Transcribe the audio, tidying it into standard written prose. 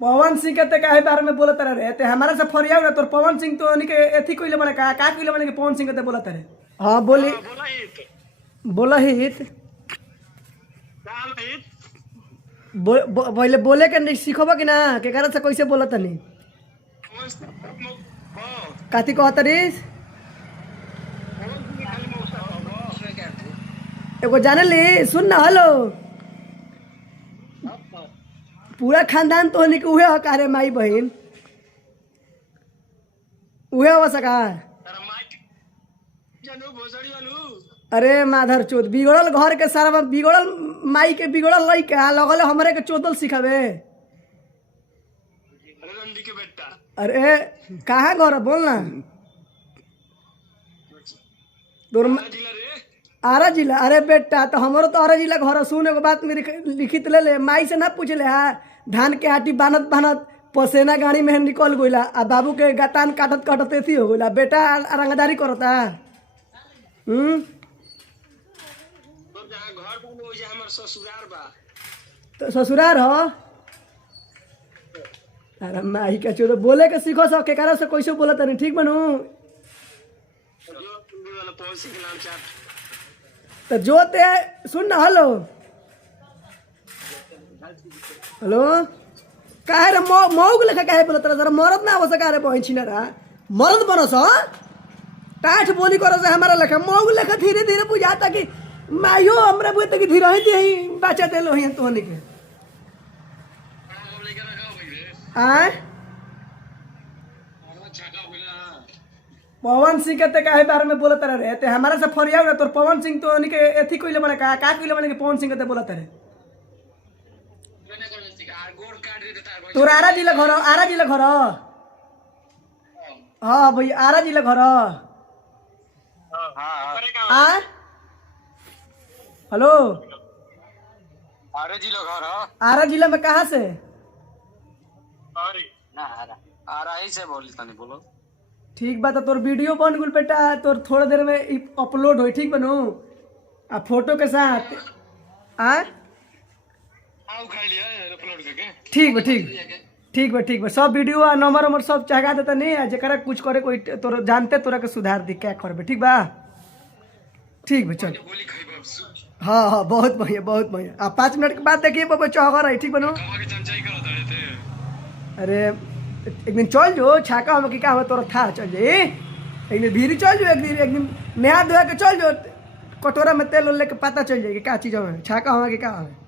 पवन सिंह के ते काहे बारे में बोलत रहे ते हमारा से फरिया ना तोर पवन सिंह तो उनके एथी कोइले माने का कोइले माने के पवन सिंह के ते बोलत रहे। हां बोली बोला हित बोला हित काल हित पहले बोले के नहीं सीखबा कि ना के कारण से कैसे बोलत नहीं काती कहत रिस एगो जाने ली सुन ना हेलो पूरा खानदान तो निक उहे हकारे माई बहन उहे हो सका। अरे माधर चोद बिगड़ल घर के सारा बिगड़ल माई के बिगड़ल लइका लगल हमरे के चोदल सिखावे। अरे कहाँ घर बोल ना आरा जिला। अरे बेटा तो हमारो तो आरा जिला घर सुन एगो बात मेरी लिखित ले ले माई से ना पूछ ले हा धान के आटी बानत बानत पसेना गाड़ी में निकल गइला आ बाबू के गतान काटत काटत एथी हो गइला बेटा रंगदारी करता। तो ससुरार हो। अरे माई के चोद बोले के सीखो सब के कारण से कैसे बोलत नहीं ठीक बनू तो जो ते सुन ना हेलो हेलो काहे रे मौग लेखा काहे बोलत रहा जरा मरद ना हो सका रे बहन छिना रा मरद बनस टाठ बोली करो से हमारा लेखा मौग लेखा धीरे धीरे बुझाता कि मायो हमरा बुझते कि धीरे ही बचा देलो ही तो के आय पवन सिंह के ते काहे बारे में बोलत रहे ते हमारा से फरिया ना तोर पवन सिंह तो उनके एथी कोइले माने का कोइले माने के पवन सिंह के ते बोलत रहे। तोर आरा जिला घर हां भाई आरा जिला घर हां हेलो आरा जिला में कहाँ से ना आरा ही से बोली तनी बोलो ठीक बात है तोर वीडियो बन गुल बेटा तोर थोड़ा देर में अपलोड हो ठीक बनू आ फोटो के साथ आ ठीक बा ठीक बा सब वीडियो आ नंबर सब चढ़ा देता नहीं है जरा कुछ करे कोई तोर जानते तोरा के सुधार दी क्या करबे ठीक बा चल हाँ बहुत बढ़िया आ 5 मिनट के बाद देखिए बाबा चौगर है ठीक बनो। अरे एक दिन चल जो छाका हम क्या हुआ तोरा था चल जाए एक दिन भीरी चल जो एक दिन नहा धोया के चल जो कटोरा में तेल लेके पता चल जाएगी क्या चीज़ है छाका हवा के क्या है।